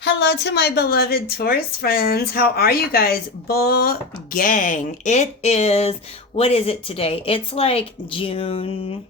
Hello to my beloved Taurus friends. How are you guys? Bull gang. It is, what is it today? It's like June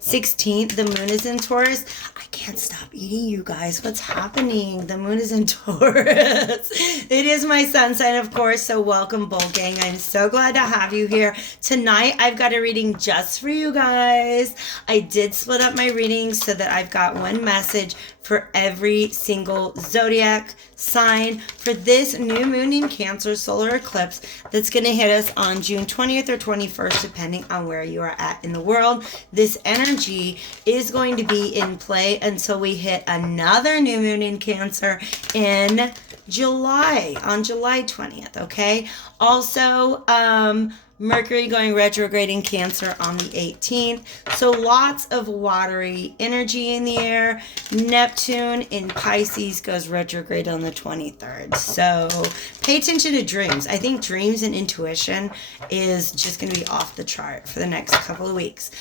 16th. The moon is in Taurus. I can't stop eating, you guys. What's happening? The moon is in Taurus. It is my sun sign, of course. So welcome, Bull gang. I'm so glad to have you here. Tonight, I've got a reading just for you guys. I did split up my readings so that I've got one message for every single zodiac sign for this new moon in Cancer solar eclipse that's going to hit us on June 20th or 21st, depending on where you are at in the world. This energy is going to be in play until we hit another new moon in Cancer in July, on July 20th, okay? Also, Mercury going retrograde in Cancer on the 18th. So lots of watery energy in the air. Neptune in Pisces goes retrograde on the 23rd. So pay attention to dreams. I think dreams and intuition is just going to be off the chart for the next couple of weeks.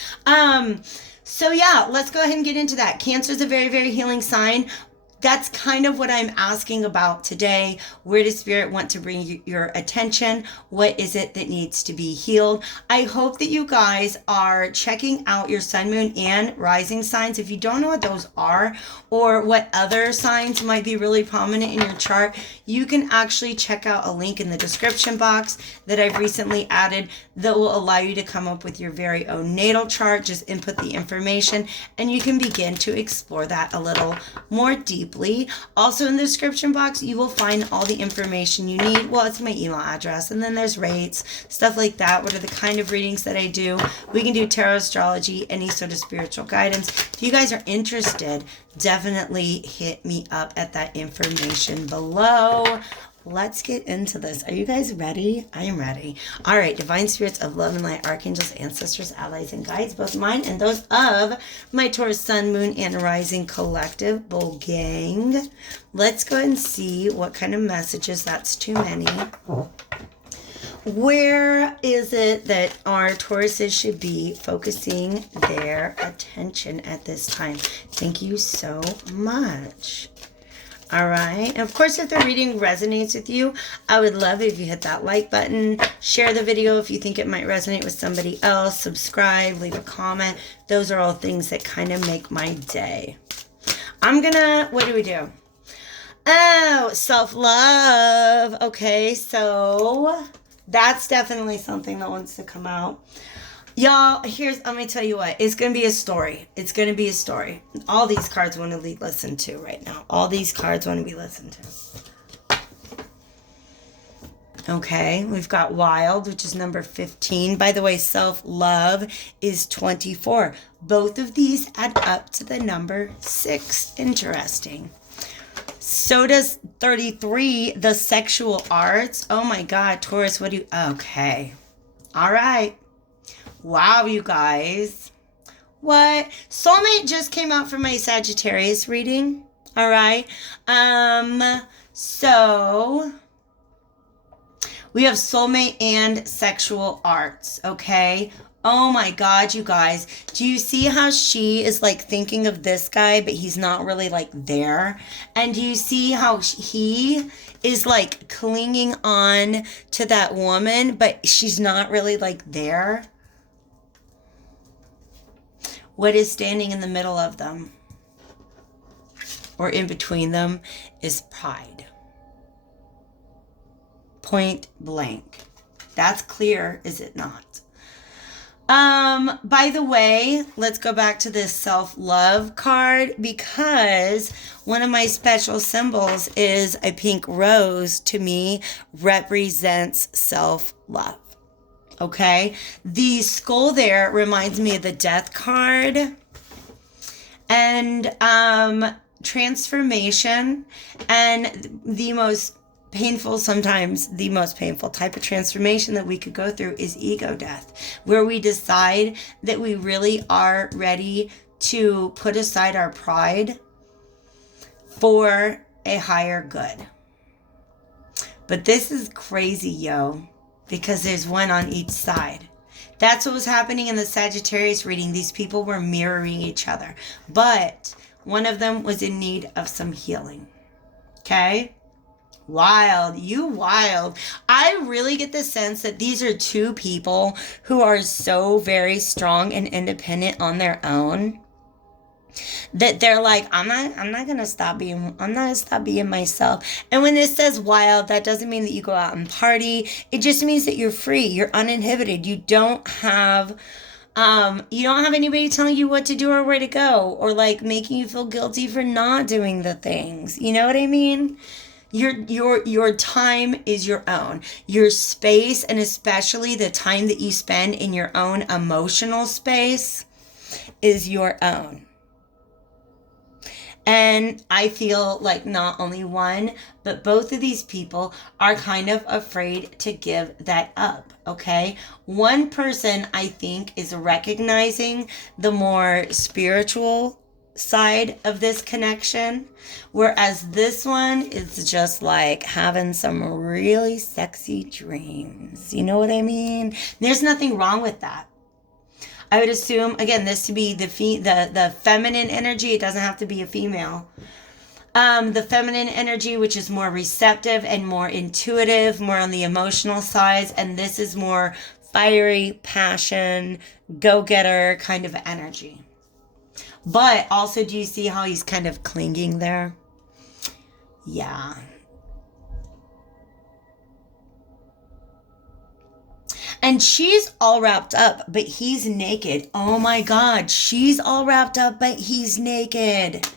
So yeah, let's go ahead and get into that. Cancer is a very, very healing sign. That's kind of what I'm asking about today. Where does Spirit want to bring your attention? What is it that needs to be healed? I hope that you guys are checking out your sun, moon, and rising signs. If you don't know what those are or what other signs might be really prominent in your chart, you can actually check out a link in the description box that I've recently added that will allow you to come up with your very own natal chart. Just input the information and you can begin to explore that a little more deeply. Also in the description box, you will find all the information you need. Well, it's my email address, and then there's rates, stuff like that. What are the kind of readings that I do? We can do tarot, astrology, any sort of spiritual guidance. If you guys are interested, definitely hit me up at that information below. Let's get into this. Are you guys ready? I am ready. All right, divine spirits of love and light, archangels, ancestors, allies, and guides, both mine and those of my Taurus sun, moon, and rising collective, bull gang. Let's go ahead and see what kind of messages. That's too many. Where is it that our Tauruses should be focusing their attention at this time? Thank you so much. All right. And of course, if the reading resonates with you, I would love if you hit that like button, share the video if you think it might resonate with somebody else, subscribe, leave a comment. Those are all things that kind of make my day. What do we do? Oh, self-love. Okay, so that's definitely something that wants to come out. Y'all, let me tell you what. It's going to be a story. It's going to be a story. All these cards want to be listened to right now. All these cards want to be listened to. Okay, we've got Wild, which is number 15. By the way, self-love is 24. Both of these add up to the number 6. Interesting. So does 33, the sexual arts. Oh my God, Taurus, okay. All right. Wow, you guys. What? Soulmate just came out for my Sagittarius reading. All right. So we have soulmate and sexual arts. Okay. Oh my God, you guys. Do you see how she is like thinking of this guy, but he's not really like there? And do you see how he is like clinging on to that woman, but she's not really like there? What is standing in the middle of them or in between them is pride. Point blank. That's clear, is it not? By the way, let's go back to this self-love card because one of my special symbols is a pink rose. To me, represents self-love. Okay, the skull there reminds me of the death card and transformation, and the most painful, sometimes the most painful type of transformation that we could go through is ego death, where we decide that we really are ready to put aside our pride for a higher good. But this is crazy, yo. Because there's one on each side. That's what was happening in the Sagittarius reading. These people were mirroring each other. But one of them was in need of some healing. Okay? Wild. You wild. I really get the sense that these are two people who are so very strong and independent on their own that they're like, I'm not gonna stop being myself. And when this says wild, that doesn't mean that you go out and party. It just means that you're free, you're uninhibited. You don't have anybody telling you what to do or where to go, or like making you feel guilty for not doing the things. You know what I mean? Your time is your own. Your space, and especially the time that you spend in your own emotional space, is your own. And I feel like not only one, but both of these people are kind of afraid to give that up, okay? One person, I think, is recognizing the more spiritual side of this connection, whereas this one is just like having some really sexy dreams. You know what I mean? There's nothing wrong with that. I would assume, again, this to be the feminine energy. It doesn't have to be a female. The feminine energy, which is more receptive and more intuitive, more on the emotional side. And this is more fiery, passion, go-getter kind of energy. But also, do you see how he's kind of clinging there? Yeah. And she's all wrapped up, but he's naked. Oh my God, she's all wrapped up, but he's naked.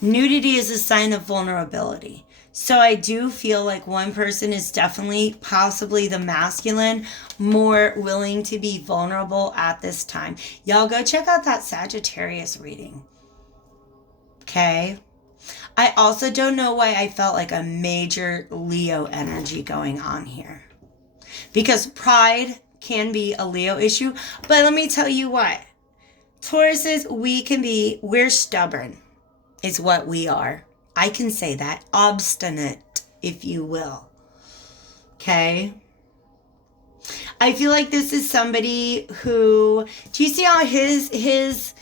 Nudity is a sign of vulnerability. So I do feel like one person is definitely, possibly the masculine, more willing to be vulnerable at this time. Y'all go check out that Sagittarius reading. Okay? I also don't know why I felt like a major Leo energy going on here. Because pride can be a Leo issue. But let me tell you what. Tauruses, we're stubborn. Is what we are. I can say that. Obstinate, if you will. Okay? I feel like this is somebody who... Do you see how his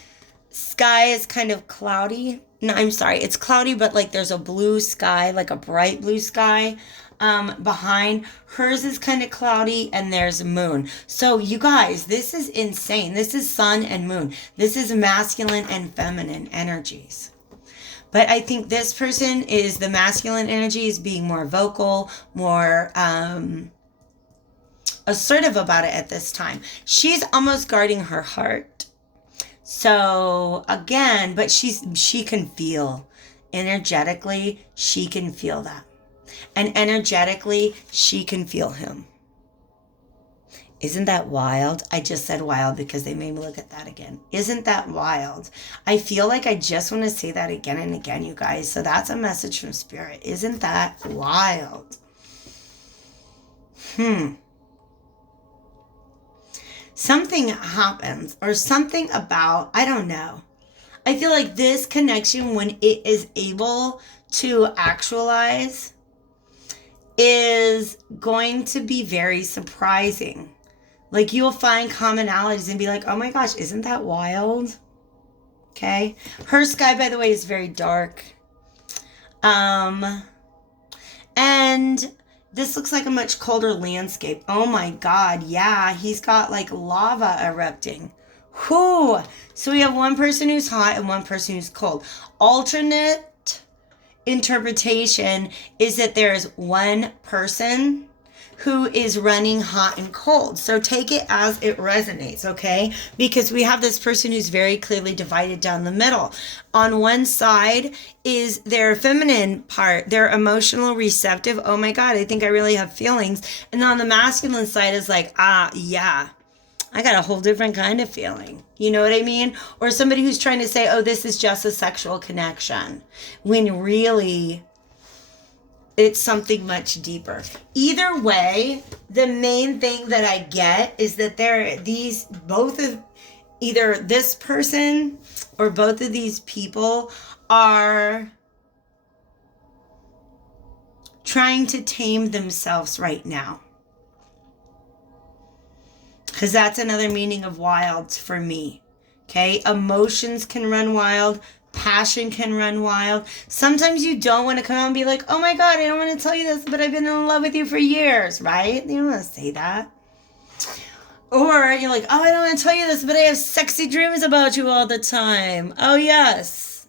sky is kind of cloudy? No, I'm sorry. It's cloudy, but like there's a blue sky, like a bright blue sky. Behind hers is kind of cloudy, and there's moon. So you guys, this is insane. This is sun and moon. This is masculine and feminine energies. But I think this person is the masculine energy is being more vocal, more assertive about it at this time. She's almost guarding her heart. So again, but she can feel energetically, she can feel that. And energetically, she can feel him. Isn't that wild? I just said wild because they made me look at that again. Isn't that wild? I feel like I just want to say that again and again, you guys. So that's a message from Spirit. Isn't that wild? Something happens, or something about, I don't know. I feel like this connection, when it is able to actualize, is going to be very surprising. Like, you'll find commonalities and be like, oh my gosh, isn't that wild? Okay. Her sky, by the way, is very dark. And this looks like a much colder landscape. Oh my God. Yeah. He's got like lava erupting. Whew. So we have one person who's hot and one person who's cold. Alternate interpretation is that there is one person who is running hot and cold. So take it as it resonates, okay? Because we have this person who's very clearly divided down the middle. On one side is their feminine part, their emotional, receptive, oh my God, I think I really have feelings. And on the masculine side is like, yeah, I got a whole different kind of feeling. You know what I mean? Or somebody who's trying to say, oh, this is just a sexual connection. When really, it's something much deeper. Either way, the main thing that I get is that either this person or both of these people are trying to tame themselves right now. Because that's another meaning of wild for me. Okay? Emotions can run wild. Passion can run wild. Sometimes you don't want to come out and be like, oh my God, I don't want to tell you this, but I've been in love with you for years, right? You don't want to say that. Or you're like, oh, I don't want to tell you this, but I have sexy dreams about you all the time. Oh, yes.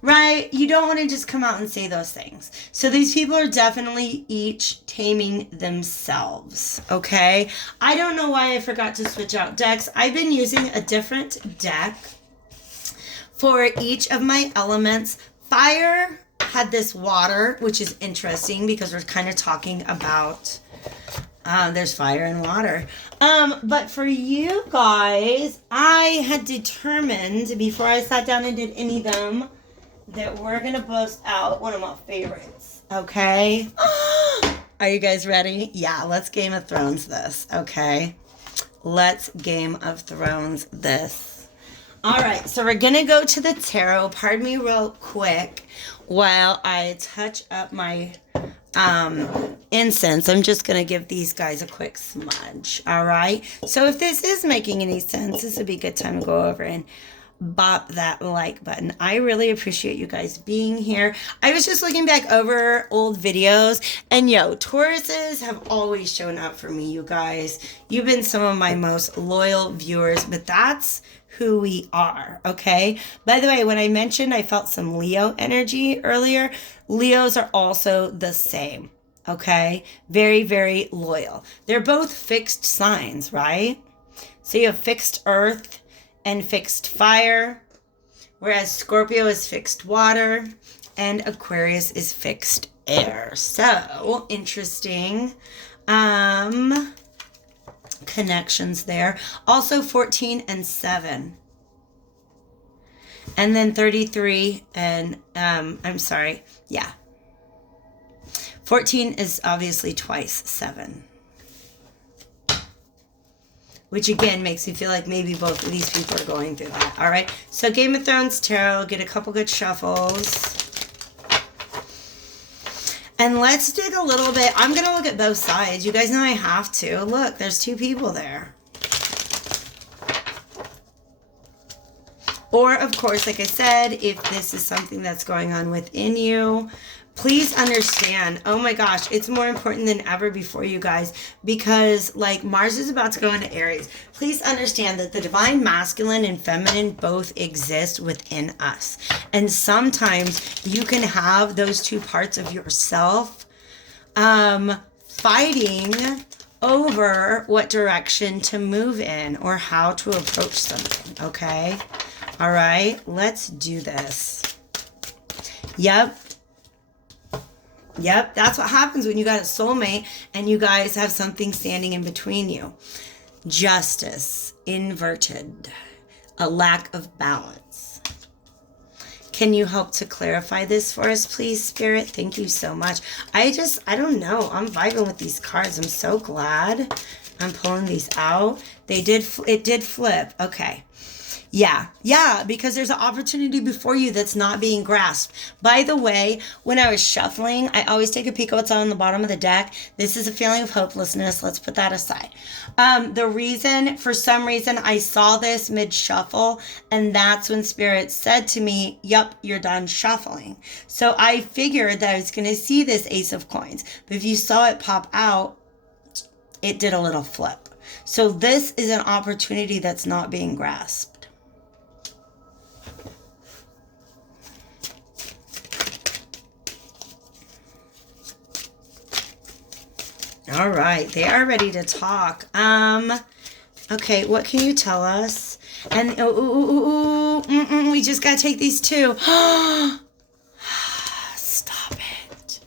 Right? You don't want to just come out and say those things. So these people are definitely each taming themselves, okay? I don't know why I forgot to switch out decks. I've been using a different deck for each of my elements. Fire had this water, which is interesting because we're kind of talking about there's fire and water. But for you guys, I had determined before I sat down and did any of them that we're going to bust out one of my favorites. Okay? Are you guys ready? Yeah, let's Game of Thrones this. Okay? Let's Game of Thrones this. All right, so we're going to go to the tarot. Pardon me real quick while I touch up my incense. I'm just going to give these guys a quick smudge. All right. So if this is making any sense, this would be a good time to go over and bop that like button. I really appreciate you guys being here. I was just looking back over old videos, and Tauruses have always shown up for me, you guys. You've been some of my most loyal viewers, but that's who we are, okay? By the way, when I mentioned I felt some Leo energy earlier, Leos are also the same, okay? Very, very loyal. They're both fixed signs, right? So you have fixed earth and fixed fire, whereas Scorpio is fixed water and Aquarius is fixed air. So, interesting connections there. Also 14 and 7. And then 33 and, 14 is obviously twice 7. Which again makes me feel like maybe both of these people are going through that. All right. So Game of Thrones Tarot, get a couple good shuffles. And let's dig a little bit. I'm going to look at both sides. You guys know I have to. Look, there's two people there. Or, of course, like I said, if this is something that's going on within you, please understand, oh my gosh, it's more important than ever before, you guys, because like Mars is about to go into Aries. Please understand that the divine masculine and feminine both exist within us. And sometimes you can have those two parts of yourself fighting over what direction to move in or how to approach something, okay? All right, let's do this. Yep, that's what happens when you got a soulmate and you guys have something standing in between you. Justice, inverted, a lack of balance. Can you help to clarify this for us, please, Spirit? Thank you so much. I don't know. I'm vibing with these cards. I'm so glad I'm pulling these out. It did flip. Okay. Yeah, because there's an opportunity before you that's not being grasped. By the way, when I was shuffling, I always take a peek at what's on the bottom of the deck. This is a feeling of hopelessness. Let's put that aside. For some reason, I saw this mid-shuffle, and that's when Spirit said to me, yup, you're done shuffling. So I figured that I was going to see this Ace of Coins. But if you saw it pop out, it did a little flip. So this is an opportunity that's not being grasped. All right, they are ready to talk. Okay, what can you tell us? And we just gotta take these two. Stop it.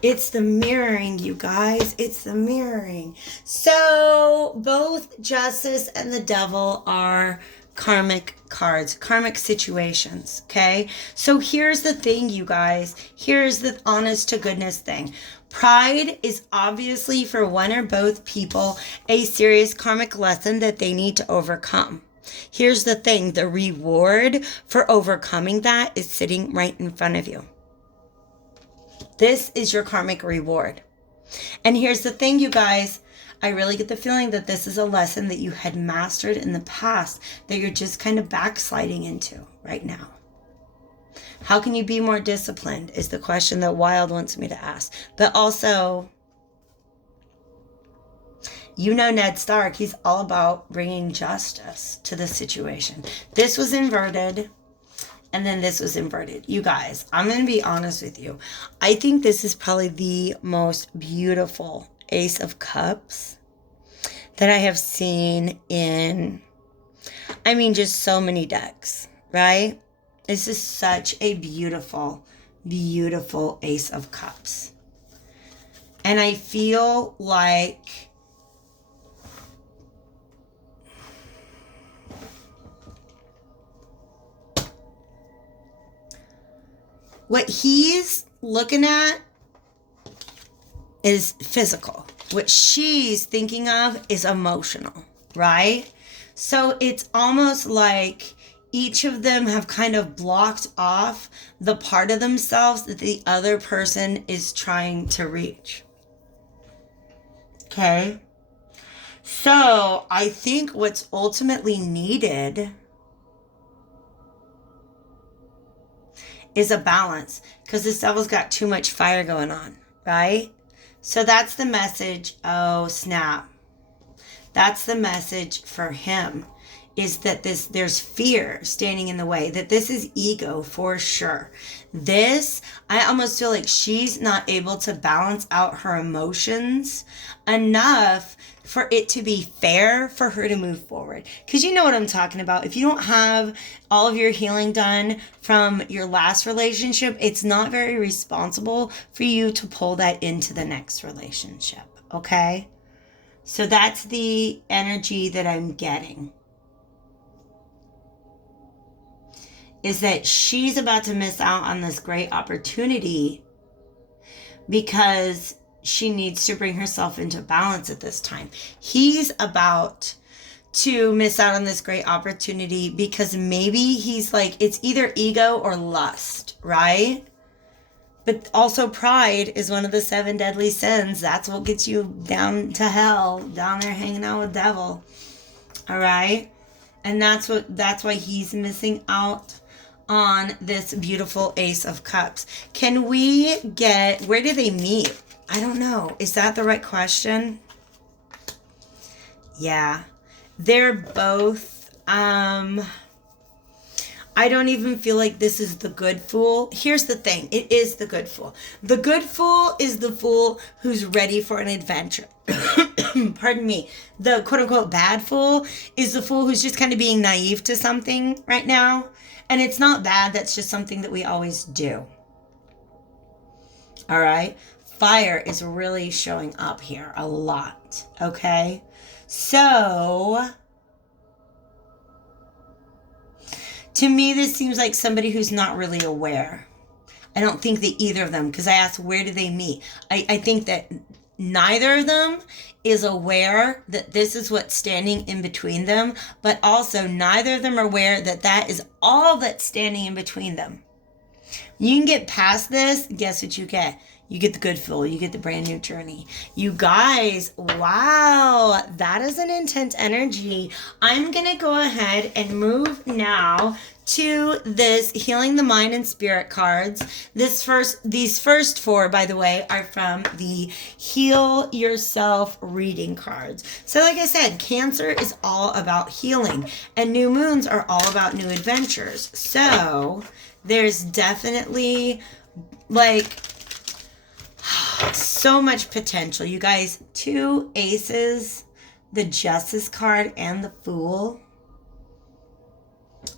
It's the mirroring, you guys. It's the mirroring. So both Justice and the Devil are karmic cards, karmic situations, okay? So here's the thing, you guys. Here's the honest to goodness thing. Pride is obviously for one or both people a serious karmic lesson that they need to overcome. Here's the thing, the reward for overcoming that is sitting right in front of you. This is your karmic reward. And here's the thing, you guys, I really get the feeling that this is a lesson that you had mastered in the past that you're just kind of backsliding into right now. How can you be more disciplined is the question that Wild wants me to ask. But also, you know Ned Stark, he's all about bringing justice to the situation. This was inverted, and then this was inverted. You guys, I'm going to be honest with you. I think this is probably the most beautiful Ace of Cups that I have seen in, I mean, just so many decks, right? This is such a beautiful, beautiful Ace of Cups. And I feel like what he's looking at is physical. What she's thinking of is emotional, right? So it's almost like each of them have kind of blocked off the part of themselves that the other person is trying to reach. Okay? So I think what's ultimately needed is a balance, because this devil's got too much fire going on, right? So that's the message. Oh, snap. That's the message for him, is that there's fear standing in the way, that this is ego for sure. This, I almost feel like she's not able to balance out her emotions enough for it to be fair for her to move forward. Because you know what I'm talking about. If you don't have all of your healing done from your last relationship, it's not very responsible for you to pull that into the next relationship. Okay? So that's the energy that I'm getting. Is that she's about to miss out on this great opportunity because she needs to bring herself into balance at this time. He's about to miss out on this great opportunity because maybe he's like, it's either ego or lust, right? But also pride is one of the 7 deadly sins. That's what gets you down to hell, down there hanging out with devil. All right? And that's why he's missing out on this beautiful Ace of Cups. Can we get, where do they meet? I don't know. Is that the right question? Yeah. They're both, I don't even feel like this is the good fool. Here's the thing. It is the good fool. The good fool is the fool who's ready for an adventure. Pardon me. The quote-unquote bad fool is the fool who's just kind of being naive to something right now. And it's not bad. That's just something that we always do. All right? Fire is really showing up here a lot. Okay? So to me, this seems like somebody who's not really aware. I don't think that either of them, because I asked, where do they meet? I think that neither of them is aware that this is what's standing in between them, but also neither of them are aware that that is all that's standing in between them. You can get past this, guess what you get? You get the good fool. You get the brand new journey. You guys, wow, that is an intense energy. I'm going to go ahead and move now to this Healing the Mind and Spirit cards. These first 4, by the way, are from the Heal Yourself reading cards. So like I said, Cancer is all about healing, and new moons are all about new adventures. So there's definitely like so much potential. You guys, 2 aces, the Justice card and the Fool.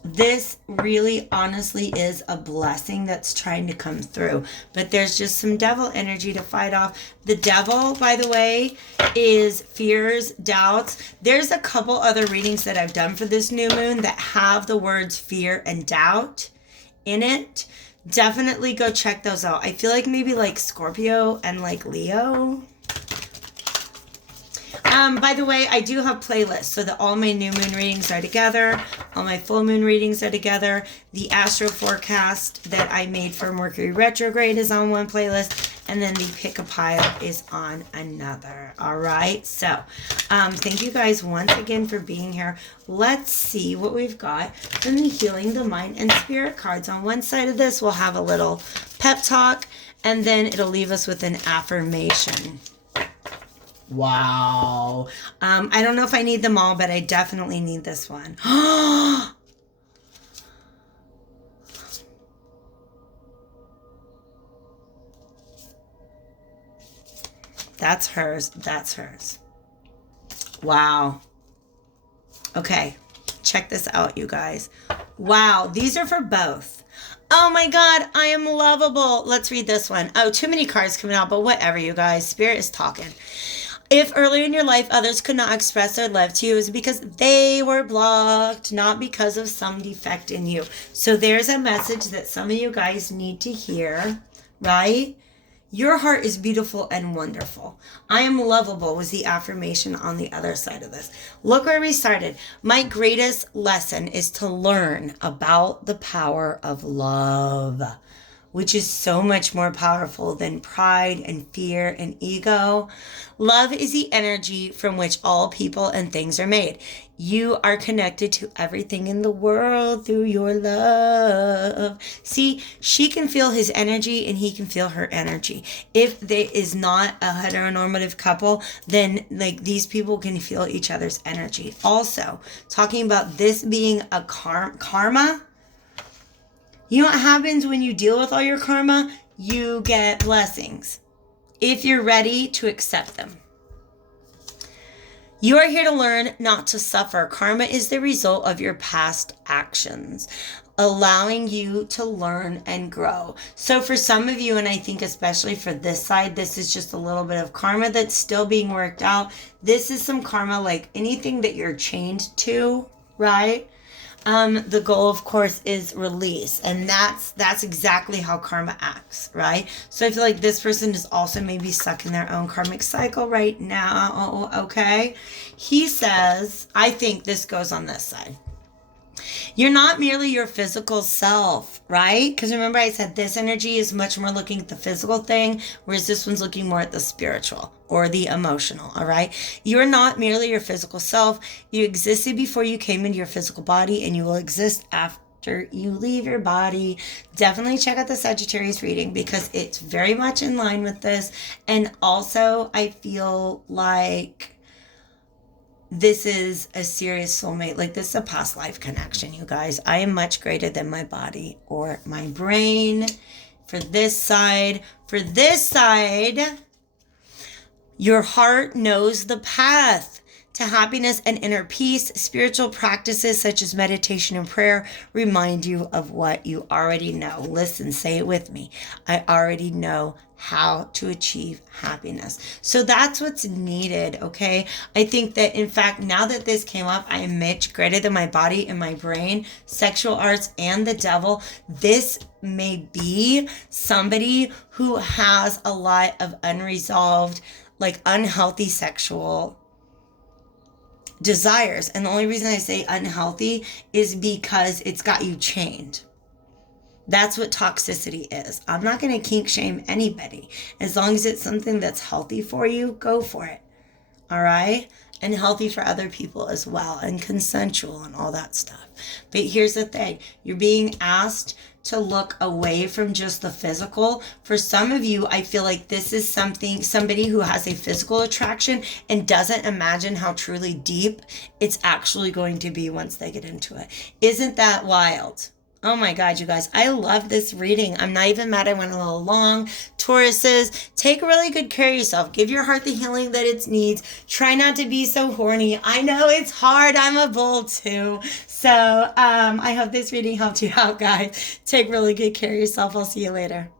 This really honestly is a blessing that's trying to come through. But there's just some devil energy to fight off. The devil, by the way, is fears, doubts. There's a couple other readings that I've done for this new moon that have the words fear and doubt in it. Definitely go check those out. I feel like maybe like Scorpio and like Leo. By the way, I do have playlists so that all my new moon readings are together. All my full moon readings are together. The astro forecast that I made for Mercury retrograde is on one playlist. and then the pick a pile is on another. All right, so thank you guys once again for being here. Let's see what we've got from the Healing the Mind and Spirit cards. On one side of this, we'll have a little pep talk, and then it'll leave us with an affirmation. Wow. I don't know if I need them all, but I definitely need this one. That's hers. That's hers. Wow. Okay. Check this out, you guys. Wow. These are for both. Oh my God. I am lovable. Let's read this one. Oh, too many cards coming out, but whatever, you guys. Spirit is talking. If earlier in your life others could not express their love to you, it was because they were blocked, not because of some defect in you. So there's a message that some of you guys need to hear, right? Your heart is beautiful and wonderful. I am lovable was the affirmation on the other side of this. Look where we started. My greatest lesson is to learn about the power of love, which is so much more powerful than pride and fear and ego. Love is the energy from which all people and things are made. You are connected to everything in the world through your love. See, she can feel his energy and he can feel her energy. If there is not a heteronormative couple, then like these people can feel each other's energy. Also, talking about this being a karma, you know what happens when you deal with all your karma? You get blessings if you're ready to accept them. You are here to learn not to suffer. Karma is the result of your past actions, allowing you to learn and grow. So for some of you, and I think especially for this side, this is just a little bit of karma that's still being worked out. This is some karma, like anything that you're chained to, right? The goal, of course, is release. And that's exactly how karma acts, right? So I feel like this person is also maybe stuck in their own karmic cycle right now, okay? He says, I think this goes on this side. You're not merely your physical self, right? Because remember I said this energy is much more looking at the physical thing, whereas this one's looking more at the spiritual or the emotional, all right? You are not merely your physical self. You existed before you came into your physical body, and you will exist after you leave your body. Definitely check out the Sagittarius reading because it's very much in line with this. And also, I feel like this is a serious soulmate. Like this is a past life connection, you guys. I am much greater than my body or my brain. For this side, your heart knows the path to happiness and inner peace. Spiritual practices such as meditation and prayer remind you of what you already know. Listen, say it with me. I already know how to achieve happiness. So that's what's needed, okay? I think that, in fact, now that this came up, I am much greater than my body and my brain, sexual arts, and the devil. This may be somebody who has a lot of unresolved, like unhealthy sexual desires. And the only reason I say unhealthy is because it's got you chained. That's what toxicity is. I'm not going to kink shame anybody. As long as it's something that's healthy for you, go for it. All right? And healthy for other people as well, and consensual and all that stuff. But here's the thing. You're being asked to look away from just the physical. For some of you, I feel like this is somebody who has a physical attraction and doesn't imagine how truly deep it's actually going to be once they get into it. Isn't that wild? Oh my God, you guys, I love this reading. I'm not even mad I went a little long. Tauruses, take really good care of yourself. Give your heart the healing that it needs. Try not to be so horny. I know it's hard. I'm a bull too. So I hope this reading helped you out, guys. Take really good care of yourself. I'll see you later.